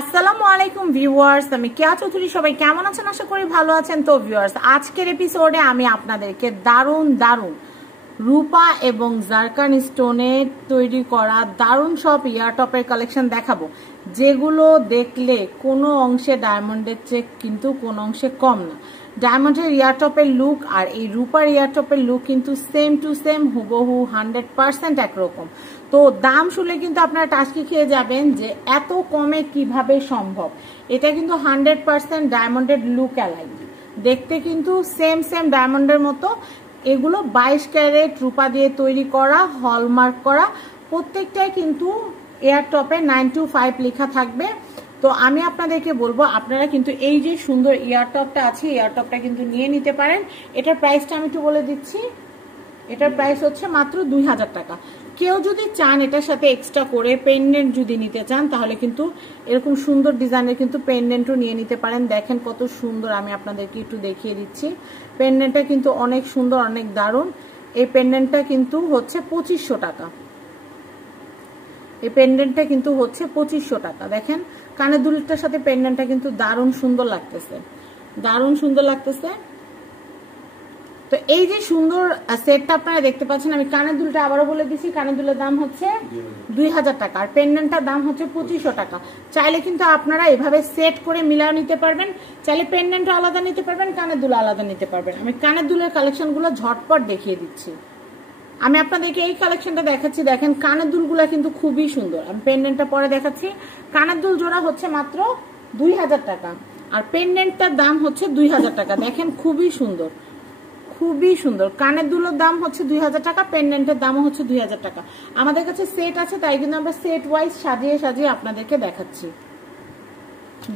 আসসালামু আলাইকুম ভিউয়ার্স, আমি কেয়া চৌধুরী। সবাই কেমন আছেন? আশা করি ভালো আছেন। তো ভিউয়ার্স, আজকের এপিসোডে আমি আপনাদেরকে দারুণ দারুণ রূপা এবং জারকান স্টোনে তৈরি করা দারুণ সব ইয়ারটপের কালেকশন দেখাবো, যেগুলো দেখলে কোনো অংশে ডায়মন্ডের চেয়ে কিন্তু কোনো অংশে কম না। ডায়মন্ডের ইয়ারটপের লুক আর এই রূপার ইয়ারটপের লুক কিন্তু সেম টু সেম, হুবহু 100% একরকম। তো দাম শুনলে কিন্তু আপনারা টাসকি খেয়ে যাবেন যে এত কমে কিভাবে সম্ভব। এটা কিন্তু 100% ডায়মন্ডের লুক অ্যালাইক, দেখতে কিন্তু সেম সেম ডায়মন্ডের মতো। এগুলো 22 ক্যারেট রূপা দিয়ে তৈরি করা, হলমার্ক করা, প্রত্যেকটাই কিন্তু এয়ারটপে 925 লেখা থাকবে। তো আমি আপনাদেরকে বলবো, আপনারা কিন্তু এই যে সুন্দর ইয়ারটপটা আছে, ইয়ারটপটা কিন্তু নিয়ে নিতে পারেন। এটার প্রাইসটা আমি একটু বলে দিচ্ছি। এটার প্রাইস হচ্ছে মাত্র 2000 টাকা। কেউ যদি চান এটার সাথে এক্সট্রা করে পেন্ডেন্ট যদি নিতে চান, তাহলে কিন্তু এরকম সুন্দর ডিজাইনের কিন্তু পেন্ডেন্টও নিয়ে নিতে পারেন। দেখেন কত সুন্দর, আমি আপনাদেরকে একটু দেখিয়ে দিচ্ছি। পেন্ডেন্টটা কিন্তু অনেক সুন্দর, অনেক দারুণ। এই পেন্ডেন্টটা কিন্তু হচ্ছে 2500 টাকা। এই পেন্ডেন্টটা কিন্তু হচ্ছে 2500 টাকা। দেখেন কানের দুলটার সাথে পেন্ডেন্টটা কিন্তু দারুণ সুন্দর লাগতেছে, দারুণ সুন্দর লাগতেছে। তো এই যে সুন্দর সেটটা আপনারা দেখতে পাচ্ছেন, আমি কানের দুলটা আবারও বলে দিচ্ছি। কানের দুলের দাম হচ্ছে 2000 টাকা আর পেন্ডেন্টটার দাম হচ্ছে 2500 টাকা। চাইলে কিন্তু আপনারা এভাবে সেট করে মিলাও নিতে পারবেন। চাইলে পেন্ডেন্টও আলাদা নিতে পারবেন, কানের দুল আলাদা নিতে পারবেন। আমি কানের দুলের কালেকশনগুলো ঝটপট দেখিয়ে দিচ্ছি। আমি আপনাদেরকে এই কালেকশনটা দেখাচ্ছি। দেখেন কানের দুলগুলো কিন্তু খুবই সুন্দর। আমি পেন্ডেন্টটা পরে দেখাচ্ছি। কানের দুল জোড়া হচ্ছে মাত্র 2000 টাকা আর পেন্ডেন্টটার দাম হচ্ছে 2000 টাকা। দেখেন খুবই সুন্দর, খুবই সুন্দর। কানের দুলের দাম হচ্ছে 2000 টাকা, পেন্ডেন্টের দামও হচ্ছে 2000 টাকা। আমাদের কাছে সেট আছে, তাই কিন্তু আমরা সেট ওয়াইজ সাজিয়ে সাজিয়ে আপনাদেরকে দেখাচ্ছি।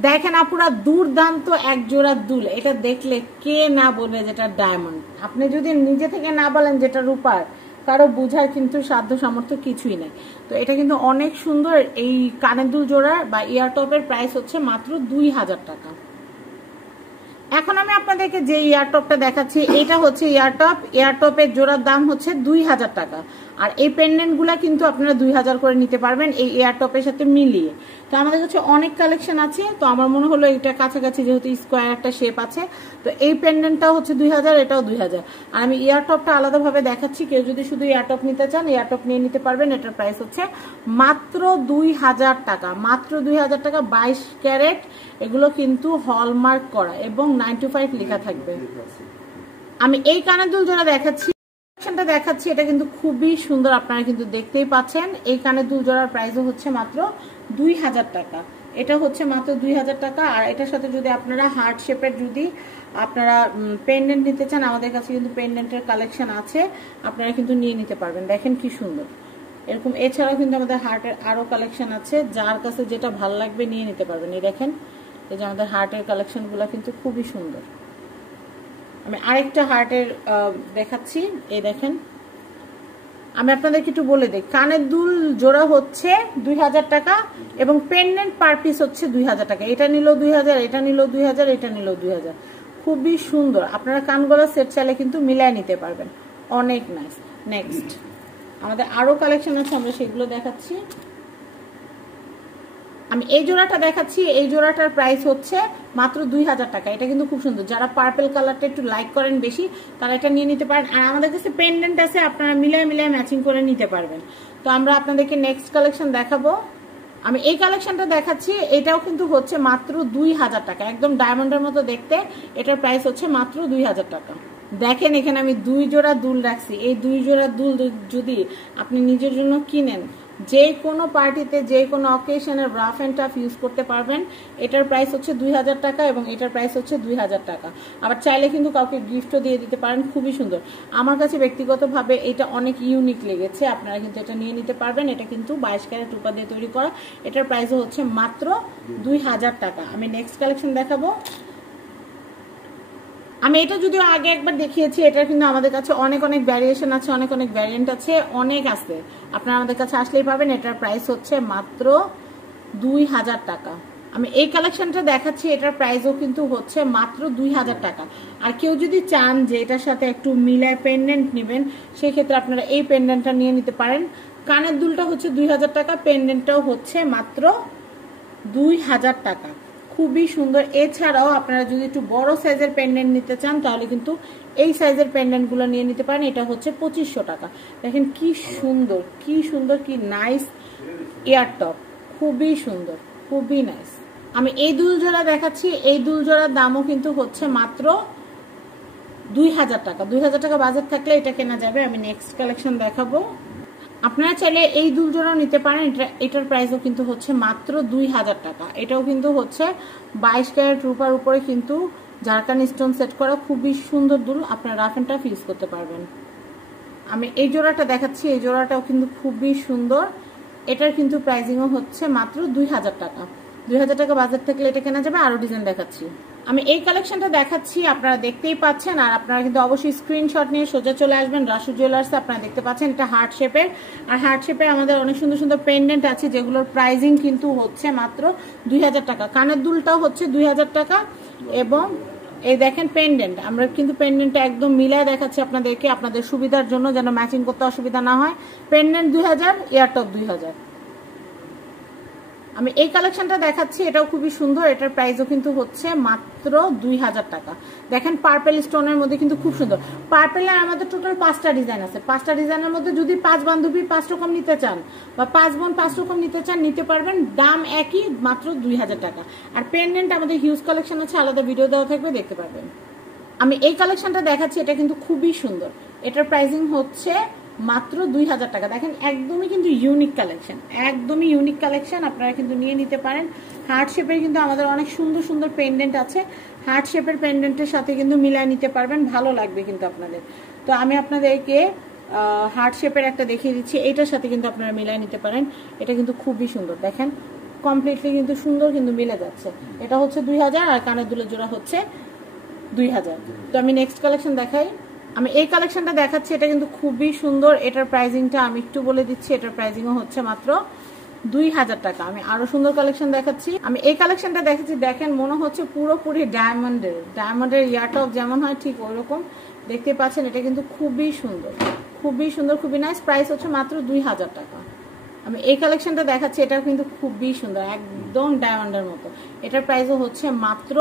দেখেন আপুরা, দুর্দান্ত এক জোড়া দুল। এটা দেখলে কে না বলবে যেটা ডায়মন্ড। আপনি যদি নিজে থেকে না বলেন যেটা রূপার, কারো বুঝার কিন্তু সাধ্য সামর্থ্য কিছুই নেই। তো এটা কিন্তু অনেক সুন্দর। এই কানের দুল জোড়ার বা ইয়ারটপের প্রাইস হচ্ছে মাত্র 2000 টাকা। এখন আমি আপনাদেরকে যে ইয়ারটপটা দেখাচ্ছি, এটা হচ্ছে ইয়ারটপ। ইয়ারটপের জোড়ার দাম হচ্ছে 2000 টাকা আর এই পেন্ডেন্ট গুলা কিন্তু আপনারা 2000 করে নিতে পারবেন এই এয়ারটপের সাথে মিলিয়ে। তো আমাদের কাছে অনেক কালেকশন আছে। তো আমার মনে হলো এটা কাছাকাছি, যেহেতু স্কোয়ার একটা শেপ আছে। তো এই পেন্ডেন্টটা হচ্ছে 2000, এটাও 2000। আর আমি এয়ারটপটা আলাদাভাবে দেখাচ্ছি। কেউ যদি শুধু এয়ারটপ নিতে চান, এয়ারটপ নিয়ে নিতে পারবেন। এটার প্রাইস হচ্ছে মাত্র 2000 টাকা, মাত্র 2000 টাকা। 22 ক্যারেট, এগুলো কিন্তু হলমার্ক করা এবং 925 লেখা থাকবে। আমি এই কানের দুল জোড়া দেখাচ্ছি, দেখাচ্ছি। এটা কিন্তু খুবই সুন্দর, আপনারা কিন্তু দেখতেই পাচ্ছেন। এই কানের দুল জোড়ার প্রাইসও হচ্ছে মাত্র 2000 টাকা। এটা হচ্ছে মাত্র 2000 টাকা। আর এটার সাথে যদি আপনারা হার্ট শেপের যদি আপনারা পেন্ডেন্ট নিতে চান, আমাদের কাছে কিন্তু পেন্ডেন্টের কালেকশন আছে, আপনারা কিন্তু নিয়ে নিতে পারবেন। দেখেন কি সুন্দর এরকম। এছাড়াও কিন্তু আমাদের হার্টের আরো কালেকশন আছে, যার কাছে যেটা ভালো লাগবে নিয়ে নিতে পারবেন। এই দেখেন, এই যে আমাদের হার্টের কালেকশনগুলো কিন্তু খুবই সুন্দর। আমি আরেকটা হার্টের দেখাচ্ছি। এই দেখেন, আমি আপনাদেরকে একটু বলে দিই। কানের দুল জোড়া হচ্ছে 2000 টাকা এবং পেন্ডেন্ট পার পিস হচ্ছে 2000 টাকা। এটা নিল 2000, এটা নিল 2000, এটা নিল 2000। খুবই সুন্দর। আপনারা কানগলা সেট চাইলে কিন্তু মিলায় নিতে পারবেন। অনেক নাইস। নেক্সট আমাদের আরো কালেকশন আছে, আমরা সেগুলো দেখাচ্ছি। আমি এই জোড়াটা দেখাচ্ছি। এই জোড়াটার প্রাইস হচ্ছে মাত্র 2000 টাকা। এটা কিন্তু খুব সুন্দর। যারা পার্পল কালারটা একটু লাইক করেন বেশি, তারা এটা নিয়ে নিতে পারেন। আর আমাদের কাছে পেন্ডেন্ট আছে, আপনারা মিলায় মিলায় ম্যাচিং করে নিতে পারবেন। তো আমরা আপনাদেরকে নেক্সট কালেকশন দেখাবো। আমি এই কালেকশনটা দেখাচ্ছি। এটাও কিন্তু হচ্ছে মাত্র 2000 টাকা, একদম ডায়মন্ডের মতো দেখতে। এটার প্রাইস হচ্ছে মাত্র 2000 টাকা। দেখেন এখানে আমি 2 জোড়া দুল রাখছি। এই 2 জোড়া দুল যদি আপনি নিজের জন্য কিনেন, যে কোনো পার্টিতে যে কোনো অকেশনে রাফ অ্যান্ড টাফ ইউজ করতে পারবেন। এটার প্রাইস হচ্ছে 2000 টাকা এবং এটার প্রাইস হচ্ছে 2000 টাকা। আবার চাইলে কিন্তু কাউকে গিফটও দিয়ে দিতে পারেন। খুবই সুন্দর। আমার কাছে ব্যক্তিগতভাবে এটা অনেক ইউনিক লেগেছে। আপনারা কিন্তু এটা নিয়ে নিতে পারবেন। এটা কিন্তু 22 ক্যারেট রূপা দিয়ে তৈরি করা। এটার প্রাইসও হচ্ছে মাত্র 2000 টাকা। আমি নেক্সট কালেকশন দেখাবো। আমি এটা যদিও আগে একবার দেখিয়েছি। এটা কিন্তু আমাদের কাছে অনেক অনেক ভ্যারিয়েশন আছে, অনেক অনেক ভ্যারিয়েন্ট আছে, অনেক আছে। আপনারা আমাদের কাছে আসলেই পাবেন। এটার প্রাইস হচ্ছে মাত্র 2000 টাকা। আমি এই কালেকশনটা দেখাচ্ছি। এটার প্রাইসও কিন্তু হচ্ছে মাত্র 2000 টাকা। আর কেউ যদি চান যে এটার সাথে একটু মিলায় পেন্ডেন্ট নেবেন, সেই ক্ষেত্রে আপনারা এই পেন্ডেন্টটা নিয়ে নিতে পারেন। কানের দুলটা হচ্ছে 2000 টাকা, পেন্ডেন্টটাও হচ্ছে মাত্র 2000 টাকা, খুবই সুন্দর। এছাড়াও আপনারা যদি একটু বড় সাইজের পেন্ডেন্ট নিতে চান তাহলে কিন্তু এই সাইজের পেন্ডেন্টগুলো নিয়ে নিতে পারেন। এটা হচ্ছে 2500 টাকা। দেখেন কি সুন্দর, কি সুন্দর, কি নাইস ইয়ার টপ, খুবই সুন্দর, খুবই নাইস। আমি এই দুল জোড়া দেখাচ্ছি, এই দুল জোড়ার দামও কিন্তু হচ্ছে মাত্র 2000 টাকা। 2000 টাকা বাজেট থাকলে এটা কেনা যাবে। আমি নেক্সট কালেকশন দেখাবো। আপনারা চাইলে এই দুল জোড়াও নিতে পারেন, এটার প্রাইসও কিন্তু হচ্ছে মাত্র 2000 টাকা। এটাও কিন্তু হচ্ছে 22 ক্যারেট রূপার উপরে কিন্তু জারকান স্টোন সেট করা, খুবই সুন্দর দুল। আপনারা রাফ এন্ড টাফ ইউজ করতে পারবেন। আমি এই জোড়াটা দেখাচ্ছি, এই জোড়াটাও কিন্তু খুবই সুন্দর। এটার কিন্তু প্রাইসিংও হচ্ছে মাত্র 2000 টাকা। 2000 টাকা বাজেট থাকলে এটা কেনা যাবে। আরো ডিজাইন দেখাচ্ছি। আমি এই কালেকশনটা দেখাচ্ছি, আপনারা দেখতেই পাচ্ছেন। আর আপনারা কিন্তু অবশ্যই স্ক্রিনশট নিয়ে সোজা চলে আসবেন রাসু জুয়েলার্সে। আপনারা দেখতে পাচ্ছেন এটা হার্ট শেপের, আর হার্ট শেপের আমাদের অনেক সুন্দর সুন্দর পেন্ডেন্ট আছে যেগুলোর প্রাইসিং কিন্তু হচ্ছে মাত্র 2000 টাকা। কানের দুলটাও হচ্ছে 2000 টাকা। এবং এই দেখেন পেন্ডেন্ট, আমরা কিন্তু পেন্ডেন্টটা একদম মিলায় দেখাচ্ছি আপনাদেরকে, আপনাদের সুবিধার জন্য, যেন ম্যাচিং করতে অসুবিধা না হয়। Pendant 2000, ear top 2000। আমি এই কালেকশনটা দেখাচ্ছি, এটাও খুবই সুন্দর। এটার প্রাইসও কিন্তু হচ্ছে মাত্র 2000 টাকা। দেখেন পার্পেল স্টোনের মধ্যে কিন্তু খুব সুন্দর। পার্পেলের আমাদের টোটাল 5টা ডিজাইন আছে। 5টা ডিজাইনের মধ্যে যদি 5 বান্ধবী 5 রকম নিতে চান বা 5 বোন 5 রকম নিতে চান, নিতে পারবেন। দাম একই, মাত্র 2000 টাকা। আর পেন্ডেন্ট আমাদের হিউজ কালেকশন আছে, আলাদা ভিডিও দেওয়া থাকবে, দেখতে পারবেন। আমি এই কালেকশনটা দেখাচ্ছি, এটা কিন্তু খুবই সুন্দর। এটার প্রাইসিং হচ্ছে মাত্র 2000 টাকা। দেখেন একদমই কিন্তু ইউনিক কালেকশন, একদমই ইউনিক কালেকশন। আপনারা কিন্তু নিয়ে নিতে পারেন। হার্ট শেপের কিন্তু আমাদের অনেক সুন্দর সুন্দর পেন্ডেন্ট আছে। হার্ট শেপের পেন্ডেন্টের সাথে কিন্তু মিলায় নিতে পারবেন, ভালো লাগবে কিন্তু আপনাদের। তো আমি আপনাদেরকে হার্ট শেপের একটা দেখিয়ে দিচ্ছি, এইটার সাথে কিন্তু আপনারা মিলায় নিতে পারেন। এটা কিন্তু খুবই সুন্দর। দেখেন কমপ্লিটলি কিন্তু সুন্দর, কিন্তু মিলে যাচ্ছে। এটা হচ্ছে 2000, আর কানের দুলের জোড়া হচ্ছে 2000। তো আমি নেক্সট কালেকশন দেখাই। আমি এই কালেকশনটা দেখাচ্ছি, এটা কিন্তু খুবই সুন্দর। এটার প্রাইসিংটা আমি একটু বলে দিচ্ছি, এটার প্রাইসিংও হচ্ছে মাত্র 2000 টাকা। আমি আরো সুন্দর কালেকশন দেখাচ্ছি। আমি এই কালেকশনটা দেখাচ্ছি, দেখেন মনে হচ্ছে পুরোপুরি ডায়মন্ডের ইয়ারটপ যেমন হয় ঠিক ওইরকম দেখতে পাচ্ছেন। এটা কিন্তু খুবই সুন্দর, খুবই সুন্দর, খুবই নাইস। প্রাইস হচ্ছে মাত্র 2000 টাকা। আমি এই কালেকশনটা দেখাচ্ছি, এটাও কিন্তু খুবই সুন্দর, একদম ডায়মন্ডের মতো। এটার প্রাইসও হচ্ছে মাত্র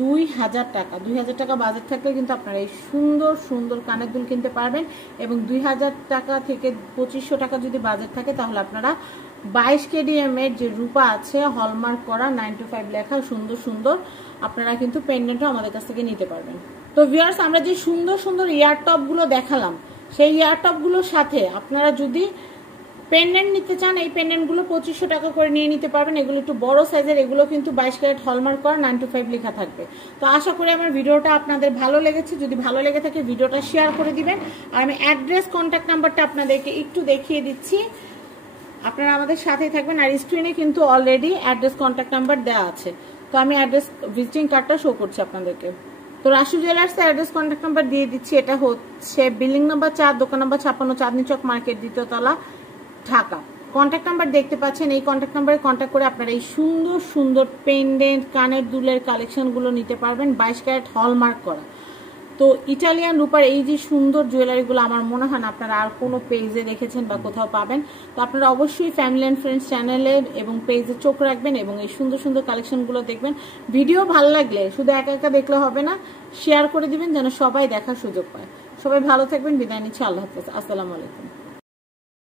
2000 টাকা। 2000 টাকা বাজেট থাকলে কিন্তু আপনারা এই সুন্দর সুন্দর কানের দুল কিনতে পারবেন। এবং 2000 টাকা থেকে 2500 টাকা যদি বাজেট থাকে তাহলে আপনারা 22 KDM এর যে রূপা আছে হলমার্ক করা 925 লেখা সুন্দর সুন্দর আপনারা কিন্তু পেন্ডেন্টও আমাদের কাছ থেকে নিতে পারবেন। তো ভিউয়ার্স, আমরা যে সুন্দর সুন্দর ইয়ারটপ গুলো দেখালাম, সেই ইয়ারটপ গুলোর সাথে আপনারা যদি পেন্ডেন্ট নিতে চান, এই পেন্ডেন্ট গুলো 2500 টাকা করে নিয়ে নিতে পারবেন। এগুলো একটু বড় সাইজের, এগুলো কিন্তু 22 ক্যারেট হলমার্ক করা 925 লেখা থাকবে। তো আশা করি আমার ভিডিওটা আপনাদের ভালো লেগেছে। যদি ভালো লেগে থাকে ভিডিওটা শেয়ার করে দিবেন। আর আমি অ্যাড্রেস, কন্ট্যাক্ট নাম্বারটা আপনাদেরকে একটু দেখিয়ে দিচ্ছি, আপনারা আমাদের সাথেই থাকবেন। আর স্ক্রিনে কিন্তু অলরেডি অ্যাড্রেস, কন্ট্যাক্ট নাম্বার দেওয়া আছে। তো আমি অ্যাড্রেস, ভিজিটিং কার্ডটা শো করছি আপনাদেরকে। তো Rasu jewellers address, contact number দিয়ে দিচ্ছি। এটা হচ্ছে বিল্ডিং নাম্বার 4, দোকান নাম্বার 56, চাঁদনী চক মার্কেট, 2য় তলা, ঢাকা। কন্ট্যাক্ট নাম্বার দেখতে পাচ্ছেন, এই কন্ট্যাক্ট নাম্বারে কন্ট্যাক্ট করে আপনারা এই সুন্দর সুন্দর পেন্ডেন্ট, কানের দুলের কালেকশনগুলো নিতে পারবেন, 22 ক্যারেট হলমার্ক করা। তো ইটালিয়ান রূপার এই যে সুন্দর জুয়েলারিগুলো আমার মনে হয় না আপনারা আর কোনো পেজে দেখেছেন বা কোথাও পাবেন। তো আপনারা অবশ্যই ফ্যামিলি অ্যান্ড ফ্রেন্ডস চ্যানেলের এবং পেজে চোখ রাখবেন এবং এই সুন্দর সুন্দর কালেকশনগুলো দেখবেন। ভিডিও ভালো লাগলে শুধু একা একা দেখলে হবে না, শেয়ার করে দিবেন যেন সবাই দেখার সুযোগ পায়। সবাই ভালো থাকবেন, বিদায় নিচ্ছি, আল্লাহ হাফেজ, আসসালামু আলাইকুম।